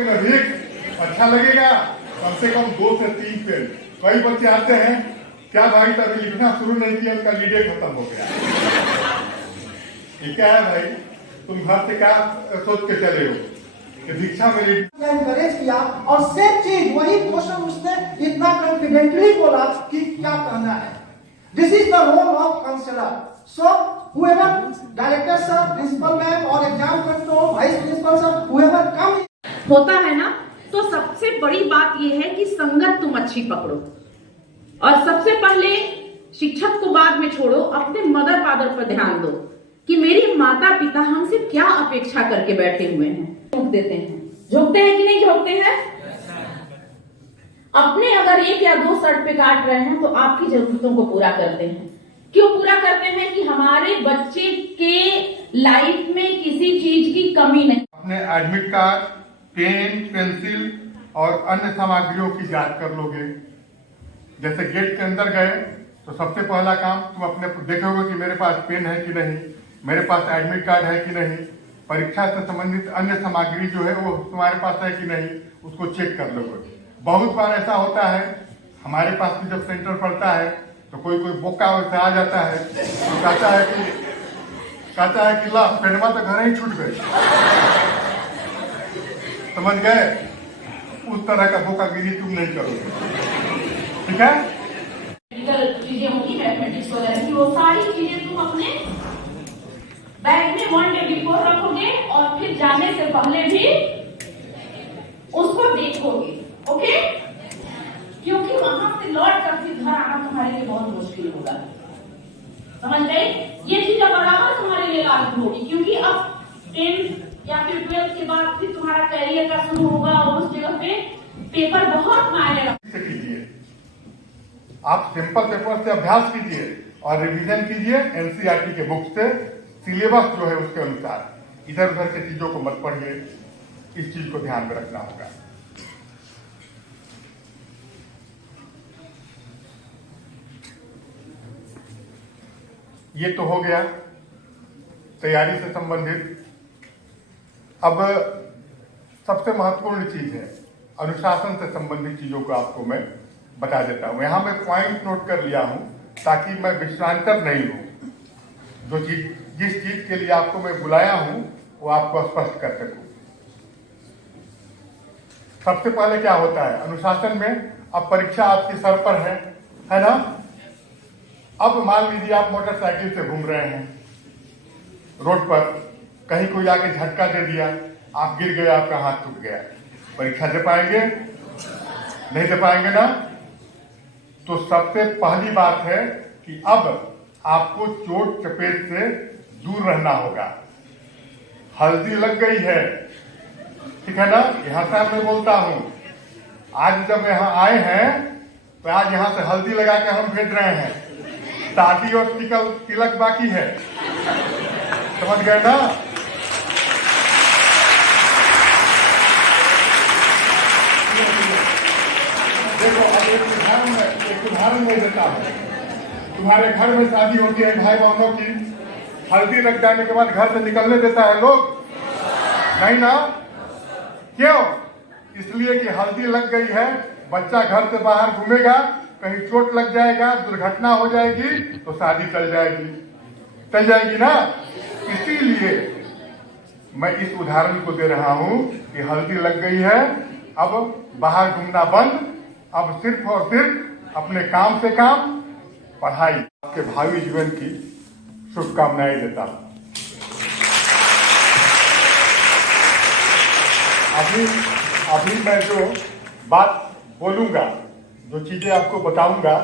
अधिक अच्छा लगेगा, कम से कम 2 से 3 पेन। कई बच्चे आते हैं, क्या भाई तभी लिखना शुरू नहीं किया, उनका लीडे खत्म हो गया। ये क्या है भाई, तुम घर से क्या सोच के चले हो कि दीक्षा में एनकरेज किया, और सेम चीज वही क्वेश्चन उसने इतना कॉन्फिडेंटली बोला कि क्या कहना है। This is the role of counsellor. So whoever director sir, principal ma'am और exam control vice principal sir, whoever कम होता है ना, तो सबसे बड़ी बात यह है कि संगत तुम अच्छी पकड़ो, और सबसे पहले शिक्षक को बाद में छोड़ो, अपने मदर फादर पर ध्यान दो कि मेरी माता पिता हमसे क्या अपेक्षा करके बैठे हुए हैं। झोंक देते हैं, झोंकते हैं कि नहीं झोंकते हैं? अपने अगर 1 या 2 शर्ट पे काट रहे हैं तो आपकी जरूरतों को पूरा करते हैं। क्यों पूरा करते हैं? कि हमारे बच्चे के लाइफ में किसी चीज की कमी नहीं। अपने एडमिट कार्ड, पेन, पेंसिल और अन्य सामग्रियों की जांच कर लोगे। जैसे गेट के अंदर गए तो सबसे पहला काम तुम अपने देखोगे कि मेरे पास पेन है कि नहीं, मेरे पास एडमिट कार्ड है कि नहीं, परीक्षा से संबंधित अन्य सामग्री जो है वो तुम्हारे पास है कि नहीं, उसको चेक कर लोगे। बहुत बार ऐसा होता है, हमारे पास भी जब सेंटर पड़ता है तो कोई बोका वैसे आ जाता है तो कहता है कि ला पेनमा तो घर ही छूट गए। समझ गए? उस तरह का बोकागिरी तुम नहीं करोगे, ठीक है? चीजें होंगी मैथमेटिक्स वगैरह की, वो सारी चीजें तुम अपने बैग में 1 डे बिफोर रखोगे और फिर जाने से पहले भी उसको देखोगे, ओके? क्योंकि वहां से लौट कर फिर घर आना तुम्हारे लिए बहुत मुश्किल होगा। समझ गए? ये चीज बराबर तुम्हारे लिए लागू होगी, क्योंकि अब 10th या फिर 12th के बाद फिर तुम्हारा कैरियर का शुरू होगा और उस जगह पे पेपर बहुत मायने कीजिए। आप सिंपल पेपर से अभ्यास कीजिए और रिवीजन कीजिए एनसीईआरटी के बुक से, सिलेबस जो है उसके अनुसार। इधर उधर के चीजों को मत पढ़िए, इस चीज को ध्यान में रखना होगा। ये तो हो गया तैयारी से संबंधित। अब सबसे महत्वपूर्ण चीज है अनुशासन से संबंधित चीजों को आपको मैं बता देता हूं। यहां मैं पॉइंट नोट कर लिया हूं ताकि मैं विश्रांतर नहीं हूं। जिस चीज के लिए आपको मैं बुलाया हूं वो आपको स्पष्ट कर सकूं। सबसे पहले क्या होता है अनुशासन में? अब परीक्षा आपके सर पर है ना? अब मान लीजिए आप मोटरसाइकिल से घूम रहे हैं रोड पर, कहीं कोई आके झटका दे दिया, आप गिर गए, आपका हाथ टूट गया। परीक्षा दे पाएंगे? नहीं दे पाएंगे ना? तो सबसे पहली बात है कि अब आपको चोट चपेट से दूर रहना होगा। हल्दी लग गई है, ठीक है ना? यहां से मैं बोलता हूं, आज जब यहां आए हैं तो आज यहां से हल्दी लगा के हम भेज रहे हैं। शादी और तिलक बाकी है, समझ गए ना? देखो अब एक उदाहरण मैं देता हूं। तुम्हारे घर में शादी होती है भाई बहनों की, हल्दी लग जाने के बाद घर से निकलने देता है लोग? नहीं ना? क्यों? इसलिए कि हल्दी लग गई है, बच्चा घर से बाहर घूमेगा, कहीं चोट लग जाएगा, दुर्घटना हो जाएगी तो शादी चल जाएगी ना? इसीलिए मैं इस उदाहरण को दे रहा हूं कि हल्दी लग गई है, अब बाहर घूमना बंद, अब सिर्फ और सिर्फ अपने काम से काम, पढ़ाई। आपके भावी जीवन की शुभकामनाएं देता हूं। अभी मैं जो बात बोलूंगा, जो चीजें आपको बताऊंगा,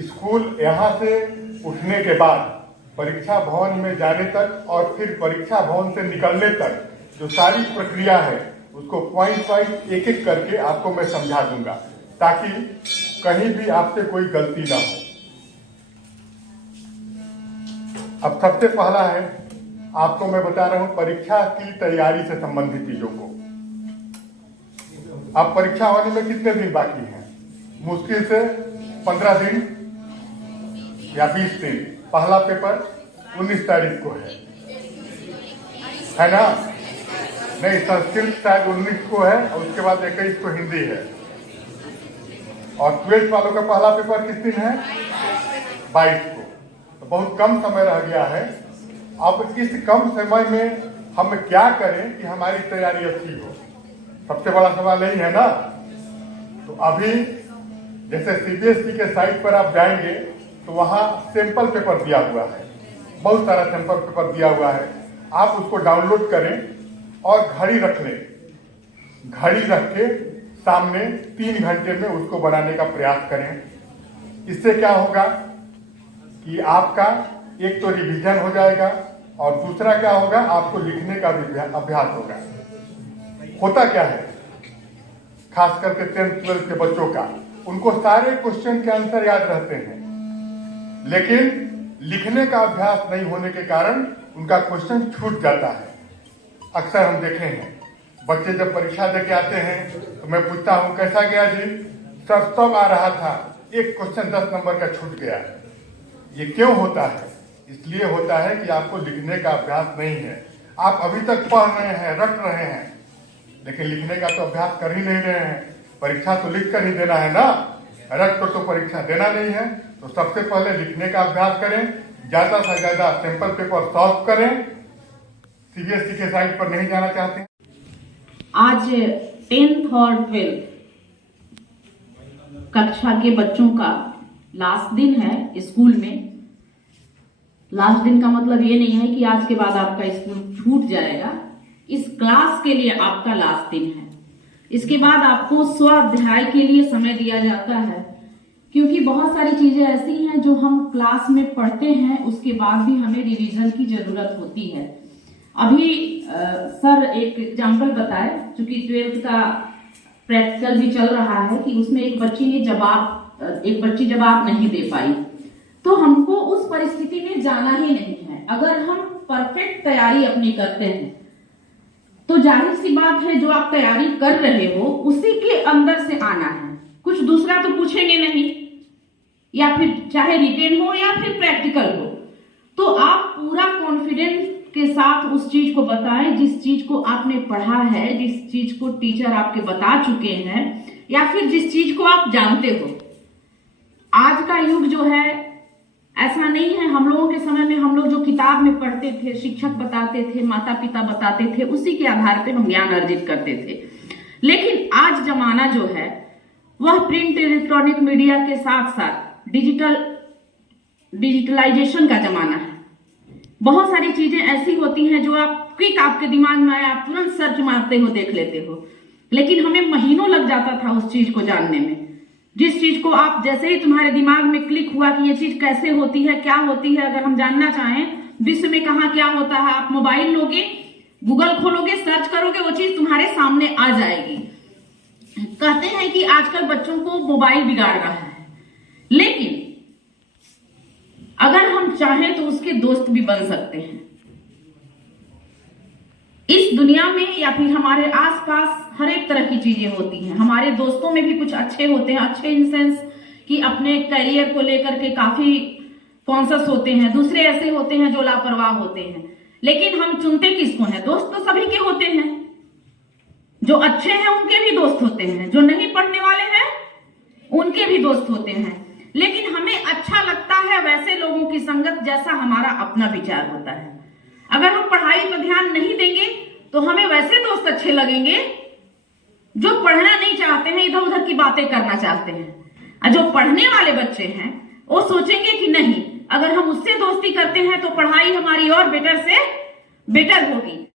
स्कूल यहाँ से उठने के बाद परीक्षा भवन में जाने तक और फिर परीक्षा भवन से निकलने तक जो सारी प्रक्रिया है उसको पॉइंट वाइज एक एक करके आपको मैं समझा दूंगा ताकि कहीं भी आपसे कोई गलती ना हो। अब सबसे पहला है, आपको मैं बता रहा हूं परीक्षा की तैयारी से संबंधित चीजों को। अब परीक्षा होने में कितने दिन बाकी हैं? मुश्किल से 15 दिन या 20 दिन। पहला पेपर 19 तारीख को है ना? नहीं, संस्कृत शायद 19 को है और उसके बाद 21 को हिंदी है। और 12th वालों का पहला पेपर किस दिन है? 22 को। तो बहुत कम समय रह गया है। अब इस कम समय में हम क्या करें कि हमारी तैयारी अच्छी हो, सबसे बड़ा सवाल यही है ना। तो अभी जैसे CBSE के साइट पर आप जाएंगे तो वहाँ सैंपल पेपर दिया हुआ है, बहुत सारा सैंपल पेपर दिया हुआ है। आप उसको डाउनलोड करें और घड़ी रख लें। घड़ी रख के सामने 3 घंटे में उसको बनाने का प्रयास करें। इससे क्या होगा कि आपका एक तो रिवीजन हो जाएगा और दूसरा क्या होगा, आपको लिखने का भी अभ्यास होगा। होता क्या है, खास करके 10th 12th के बच्चों का, उनको सारे क्वेश्चन के आंसर याद रहते हैं, लेकिन लिखने का अभ्यास नहीं होने के कारण उनका क्वेश्चन छूट जाता है। अक्सर हम देखे हैं बच्चे जब परीक्षा देके आते हैं तो मैं पूछता हूं कैसा गया जी, सर सब आ रहा था, एक क्वेश्चन 10 नंबर का छूट गया। ये क्यों होता है? इसलिए होता है कि आपको लिखने का अभ्यास नहीं है। आप अभी तक पढ़ रहे हैं, रट रहे हैं, लेकिन लिखने का तो अभ्यास कर ही नहीं रहे हैं। परीक्षा तो लिख कर ही देना है ना, रट कर तो परीक्षा देना नहीं है। तो सबसे पहले लिखने का अभ्यास करें, ज्यादा से ज्यादा सैंपल पेपर सॉल्व करें। CBSE के साइट पर नहीं जाना चाहते? आज 10th और 12th कक्षा के बच्चों का लास्ट दिन है स्कूल में। लास्ट दिन का मतलब ये नहीं है कि आज के बाद आपका स्कूल छूट जाएगा। इस क्लास के लिए आपका लास्ट दिन है। इसके बाद आपको स्वाध्याय के लिए समय दिया जाता है, क्योंकि बहुत सारी चीजें ऐसी हैं जो हम क्लास में पढ़ते हैं, उसके बाद भी हमें रिवीजन की जरूरत होती है। अभी सर एक एग्जाम्पल बताए, चूंकि 12th का प्रैक्टिकल भी चल रहा है, कि उसमें एक बच्ची जवाब नहीं दे पाई। तो हमको उस परिस्थिति में जाना ही नहीं है। अगर हम परफेक्ट तैयारी अपनी करते हैं तो जाहिर सी बात है जो आप तैयारी कर रहे हो उसी के अंदर से आना है। कुछ दूसरा तो पूछेंगे नहीं, या फिर चाहे रिटेन हो या फिर प्रैक्टिकल हो, तो आप पूरा कॉन्फिडेंस के साथ उस चीज को बताएं जिस चीज को आपने पढ़ा है, जिस चीज को टीचर आपके बता चुके हैं, या फिर जिस चीज को आप जानते हो। आज का युग जो है ऐसा नहीं है। हम लोगों के समय में हम लोग जो किताब में पढ़ते थे, शिक्षक बताते थे, माता पिता बताते थे, उसी के आधार पे हम ज्ञान अर्जित करते थे। लेकिन आज जमाना जो है वह प्रिंट इलेक्ट्रॉनिक मीडिया के साथ साथ डिजिटलाइजेशन का जमाना है। बहुत सारी चीजें ऐसी होती हैं जो आप क्विक आपके दिमाग में आए, आप तुरंत सर्च मारते हो, देख लेते हो, लेकिन हमें महीनों लग जाता था उस चीज को जानने में। जिस चीज को आप जैसे ही तुम्हारे दिमाग में क्लिक हुआ कि ये चीज कैसे होती है, क्या होती है, अगर हम जानना चाहें विश्व में कहाँ क्या होता है, आप मोबाइल लोगे, गूगल खोलोगे, सर्च करोगे, वो चीज तुम्हारे सामने आ जाएगी। कहते हैं कि आजकल बच्चों को मोबाइल बिगाड़ रहा है, लेकिन अगर हम चाहें तो उसके दोस्त भी बन सकते हैं। इस दुनिया में या फिर हमारे आसपास हर एक तरह की चीजें होती हैं। हमारे दोस्तों में भी कुछ अच्छे होते हैं, अच्छे इन सेंस कि अपने करियर को लेकर के काफी कॉन्शियस होते हैं। दूसरे ऐसे होते हैं जो लापरवाह होते हैं। लेकिन हम चुनते किसको हैं? दोस्त तो सभी के होते हैं। जो अच्छे हैं उनके भी दोस्त होते हैं, जो नहीं पढ़ने वाले हैं उनके भी दोस्त होते हैं। लेकिन हमें अच्छा लगता है वैसे लोगों की संगत जैसा हमारा अपना विचार होता है। अगर हम पढ़ाई पर ध्यान नहीं देंगे तो हमें वैसे दोस्त अच्छे लगेंगे जो पढ़ना नहीं चाहते हैं, इधर उधर की बातें करना चाहते हैं। और जो पढ़ने वाले बच्चे हैं वो सोचेंगे कि नहीं, अगर हम उससे दोस्ती करते हैं तो पढ़ाई हमारी और बेटर से बेटर होगी।